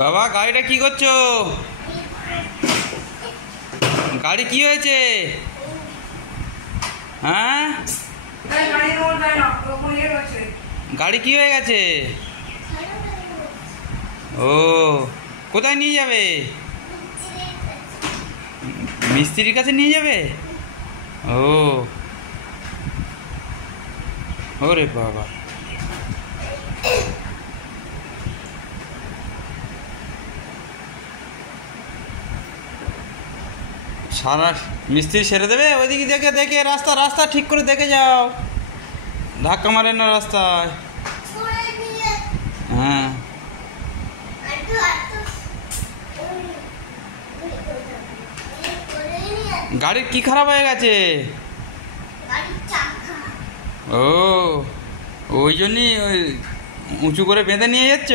বাবা গাড়িটা কি করছো? গাড়ি কি হয়েছে? হ্যাঁ, গাড়ি কি হয়ে গেছে? ও, কোথায় নিয়ে যাবে? মিস্ত্রির কাছে নিয়ে যাবে? ও, ওরে বাবা। সারা মিস্ত্রি সেরে দেবে? ওইদিকে দেখে দেখে রাস্তা রাস্তা ঠিক করে দেখে যাও, ধাক্কা মারে না রাস্তায়। হ্যাঁ, গাড়ির কি খারাপ হয়ে গেছে? ও, ওই জন্যই ওই উঁচু করে বেঁধে নিয়ে যাচ্ছ?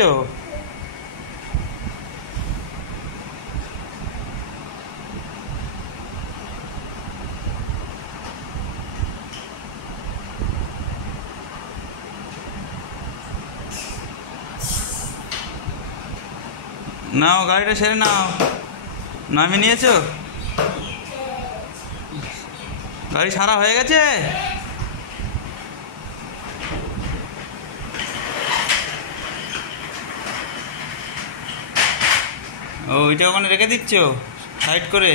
নাও গাড়িটা সেরে নাও। নামিয়ে নিয়েছো? গাড়ি সারা হয়ে গেছে? ও, ওইটা ওখানে রেখে দিচ্ছ সাইড করে?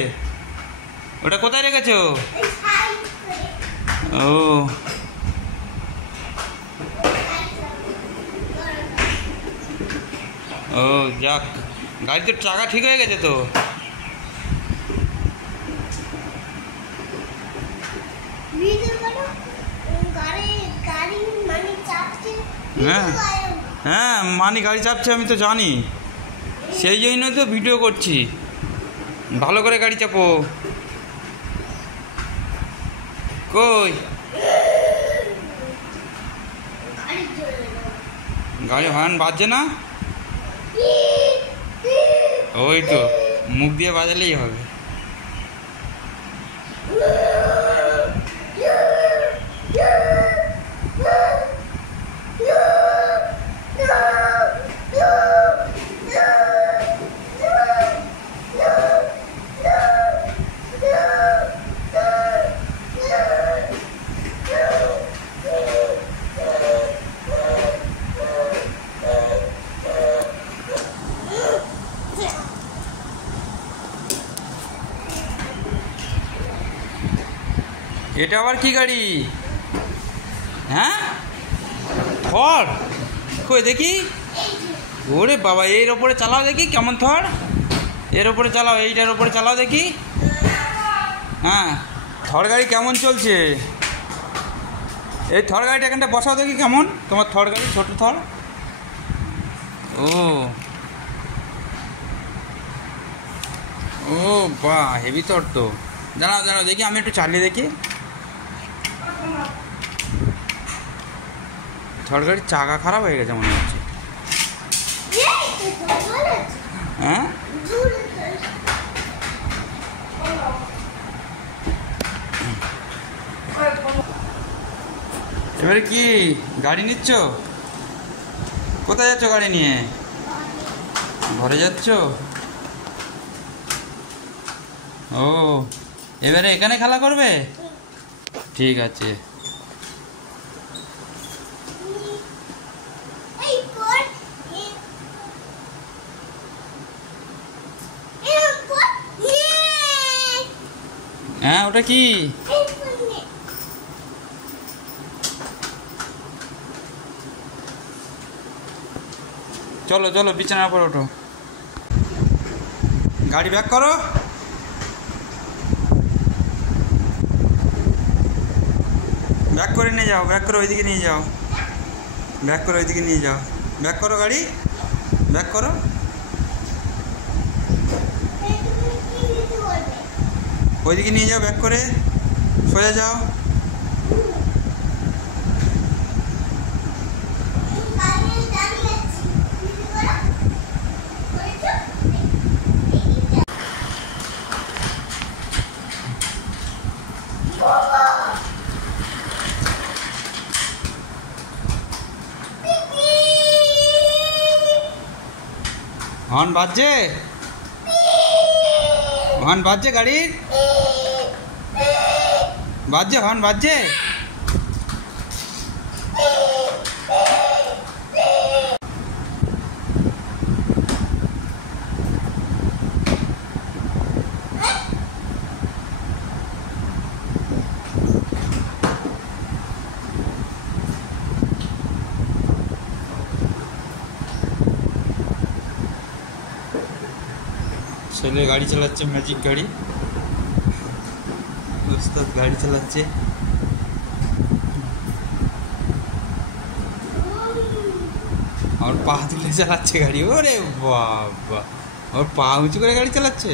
ওটা কোথায় রেখেছো? ও, ও যাক, গাড়িতে চাকা ঠিক হয়ে গেছে তো? হ্যাঁ হ্যাঁ, মানি গাড়ি চাপছে, আমি তো জানি, সেই জন্যই তো ভিডিও করছি। ভালো করে গাড়ি চাপো। কই গাড়ি হর্ন বাজছে না? ওই তো মুখ দিয়ে বাজালেই হবে। এটা আবার কি গাড়ি? হ্যাঁ, থর? কই দেখি। ওরে বাবা, এর ওপরে চালাও দেখি কেমন থর। এর ওপরে চালাও, এইটার ওপরে চালাও দেখি। হ্যাঁ, থর গাড়ি কেমন চলছে? এই থর গাড়িটা এখানটা বসাও দেখি কেমন তোমার থর গাড়ি, ছোট থর। ও ও বাহ, হেভি থর তো। জানাও জানাও দেখি, আমি একটু চালিয়ে দেখি। থর গাড়ির চাকা খারাপ হয়ে গেছে মনে হচ্ছে। হ্যাঁ, এবারে কি গাড়ি নিচ্ছ? কোথায় যাচ্ছ গাড়ি নিয়ে? ঘরে যাচ্ছ? ও, এবারে এখানে খেলা করবে? ঠিক আছে। হ্যাঁ, ওটা কি? চলো চলো, বিছানার উপর ওঠো। গাড়ি ব্যাক করো। ব্যাক করে নিয়ে যাও, ব্যাক করে ওইদিকে নিয়ে যাও, ব্যাক করে ওইদিকে নিয়ে যাও। ব্যাক করো গাড়ি, ব্যাক করো। ওইদিকে নিয়ে যাও, ব্যাক করে সোজা যাও। হর্ন বাজছে, হর্ন বাজছে গাড়ির, বাজছে হর্ন বাজছে। ছেলে গাড়ি চালাচ্ছে, ম্যাজিক গাড়ি, ওস্তাদ গাড়ি চালাচ্ছে। আর পা তুলে চালাচ্ছে গাড়ি, ওরে বাবা, ওর পা উঁচু করে গাড়ি চালাচ্ছে।